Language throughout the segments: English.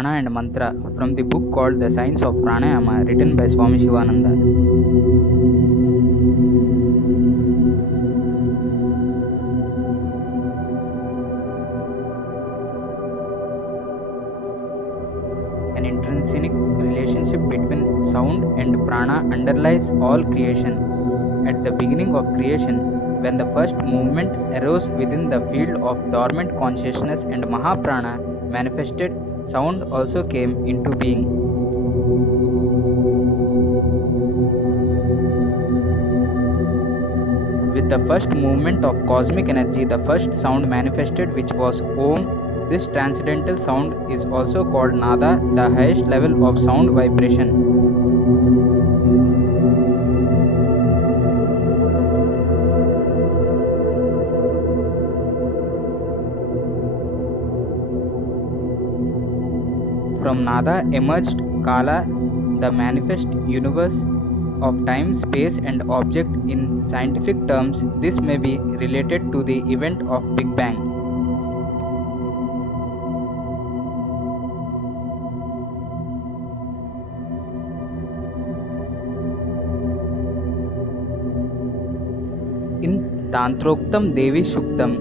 Prana and Mantra from the book called The Science of Pranayama, written by Swami Shivananda. An intrinsic relationship between sound and prana underlies all creation. At the beginning of creation, when the first movement arose within the field of dormant consciousness and Mahaprana manifested, sound also came into being. With the first movement of cosmic energy, the first sound manifested, which was Om. This transcendental sound is also called Nada, the highest level of sound vibration. From Nada emerged Kala, the manifest universe of time, space, and object. In scientific terms, this may be related to the event of Big Bang. In Tantroktam Devi Shuktam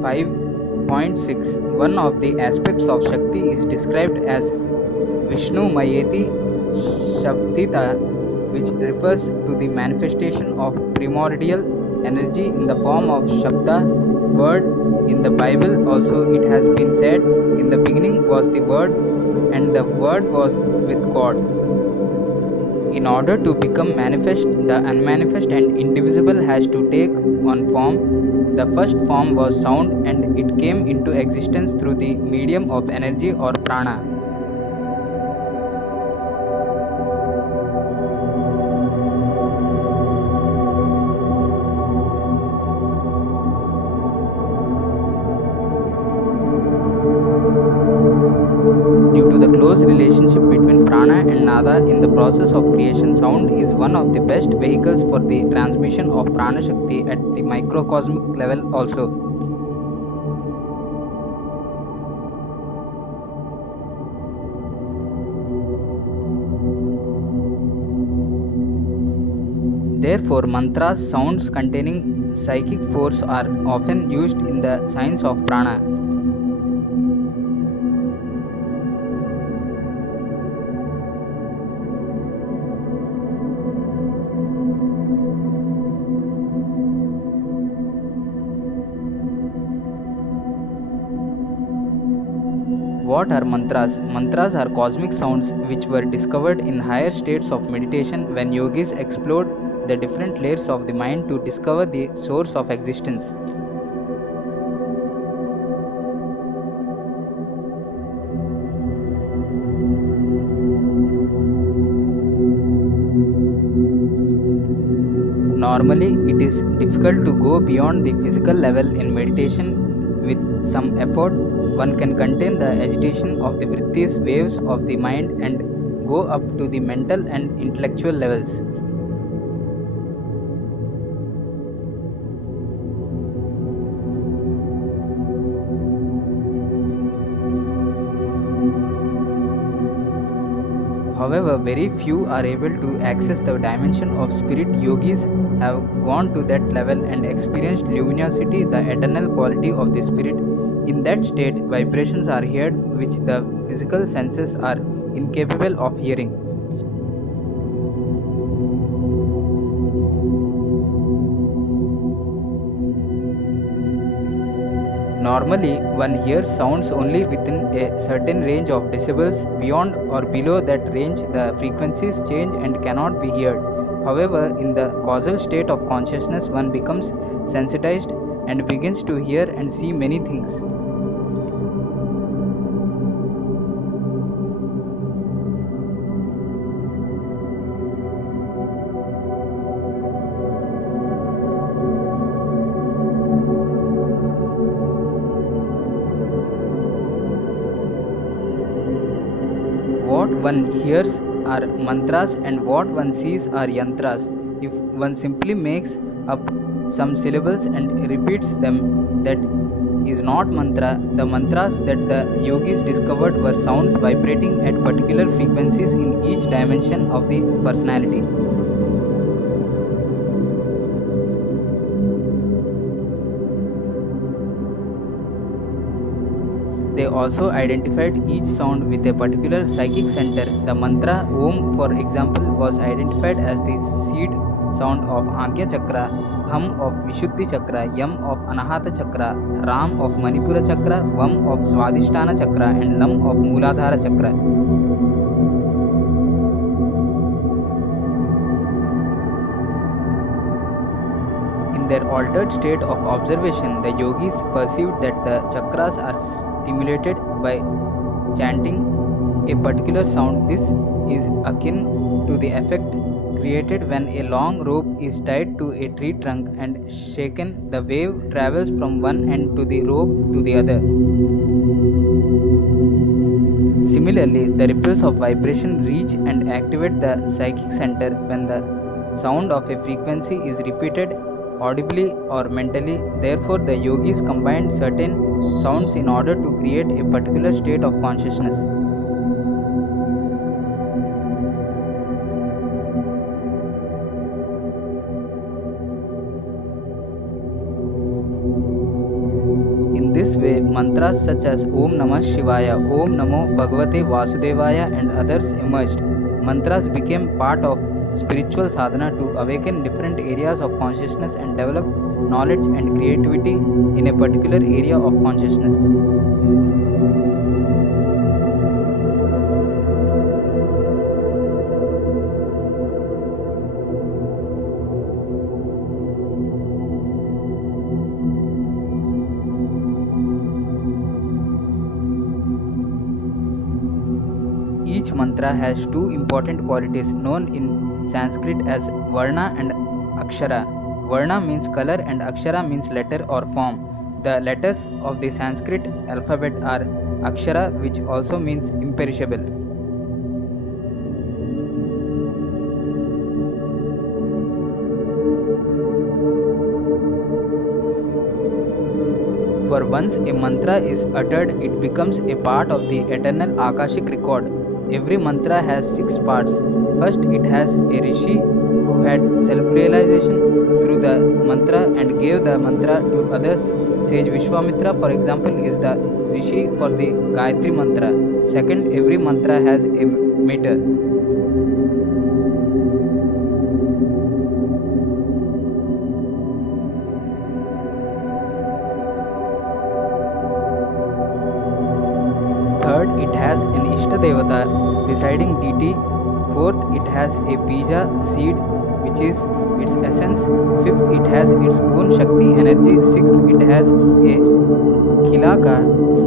5.6, one of the aspects of Shakti is described as Vishnu Mayeti Shabdita, which refers to the manifestation of primordial energy in the form of Shabda, word. In the Bible also it has been said, in the beginning was the Word, and the Word was with God. In order to become manifest, the unmanifest and indivisible has to take on form. The first form was sound, and it came into existence through the medium of energy or prana. Due to the close relationship between prana and nada in the process of creation, sound is one of the best vehicles for the transmission of prana shakti at the microcosmic level also. Therefore, mantras, sounds containing psychic force, are often used in the science of prana. What are mantras? Mantras are cosmic sounds which were discovered in higher states of meditation when yogis explored the different layers of the mind to discover the source of existence. Normally, it is difficult to go beyond the physical level in meditation. With some effort, one can contain the agitation of the vrittis, waves of the mind, and go up to the mental and intellectual levels. However, very few are able to access the dimension of spirit. Yogis have gone to that level and experienced luminosity, the eternal quality of the spirit. In that state, vibrations are heard which the physical senses are incapable of hearing. Normally, one hears sounds only within a certain range of decibels. Beyond or below that range, the frequencies change and cannot be heard. However, in the causal state of consciousness, one becomes sensitized and begins to hear and see many things. What one hears are mantras and what one sees are yantras. If one simply makes up some syllables and repeats them, that is not mantra. The mantras that the yogis discovered were sounds vibrating at particular frequencies in each dimension of the personality. They also identified each sound with a particular psychic center. The mantra Om, for example, was identified as the seed sound of Agya Chakra, Hum of Vishuddhi Chakra, Yam of Anahata Chakra, Ram of Manipura Chakra, Vam of Swadhisthana Chakra, and Lam of Mooladhara Chakra. In their altered state of observation, the yogis perceived that the chakras are stimulated by chanting a particular sound. This is akin to the effect created when a long rope is tied to a tree trunk and shaken. The wave travels from one end to the rope to the other. Similarly, the ripples of vibration reach and activate the psychic center when the sound of a frequency is repeated audibly or mentally. Therefore, the yogis combined certain sounds in order to create a particular state of consciousness. In this way, mantras such as Om Namah Shivaya, Om Namo Bhagavate Vasudevaya, and others emerged. Mantras became part of spiritual sadhana to awaken different areas of consciousness and develop knowledge and creativity in a particular area of consciousness. Each mantra has two important qualities known in Sanskrit as Varna and Akshara. Varna means color and Akshara means letter or form. The letters of the Sanskrit alphabet are Akshara, which also means imperishable. For once a mantra is uttered, it becomes a part of the eternal Akashic record. Every mantra has 6 parts. First, it has a rishi who had self-realization through the mantra and gave the mantra to others. Sage Vishwamitra, for example, is the rishi for the Gayatri mantra. Second, every mantra has a meter. Third, it has an Ishtadevata, residing deity. Fourth, it has a bija seed, which is its essence. Fifth, it has its own Shakti energy. Sixth, it has a Kilaka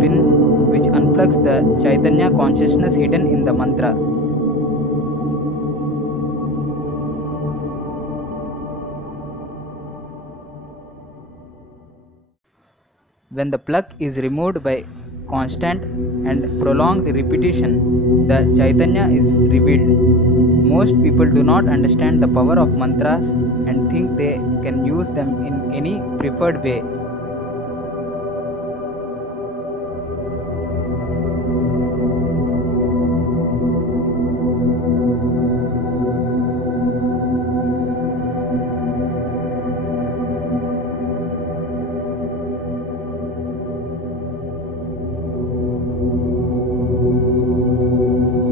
pin which unplugs the Chaitanya consciousness hidden in the mantra. When the plug is removed by constant and prolonged repetition, the Chaitanya is revealed. Most people do not understand the power of mantras and think they can use them in any preferred way.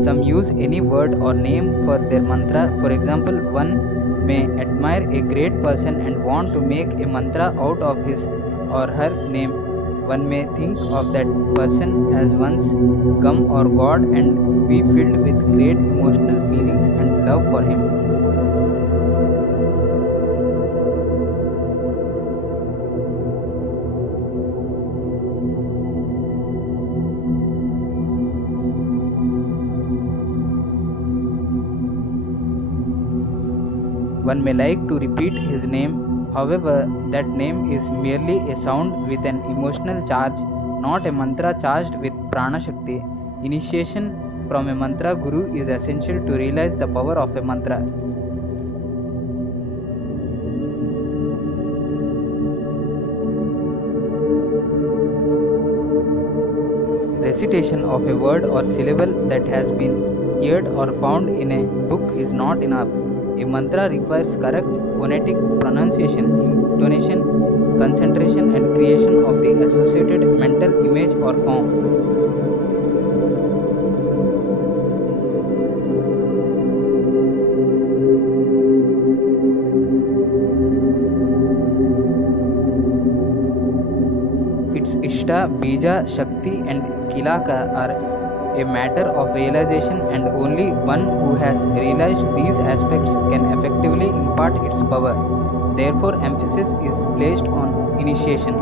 Some use any word or name for their mantra. For example, one may admire a great person and want to make a mantra out of his or her name. One may think of that person as one's gum or god and be filled with great emotional feelings and love for him. One may like to repeat his name, however, that name is merely a sound with an emotional charge, not a mantra charged with prana shakti. Initiation from a mantra guru is essential to realize the power of a mantra. recitation of a word or syllable that has been heard or found in a book is not enough. A mantra requires correct phonetic pronunciation, intonation, concentration, and creation of the associated mental image or form. Its Ishta, Bija, Shakti, and Kilaka are a matter of realization, and only one who has realized these aspects can effectively impart its power. Therefore, emphasis is placed on initiation.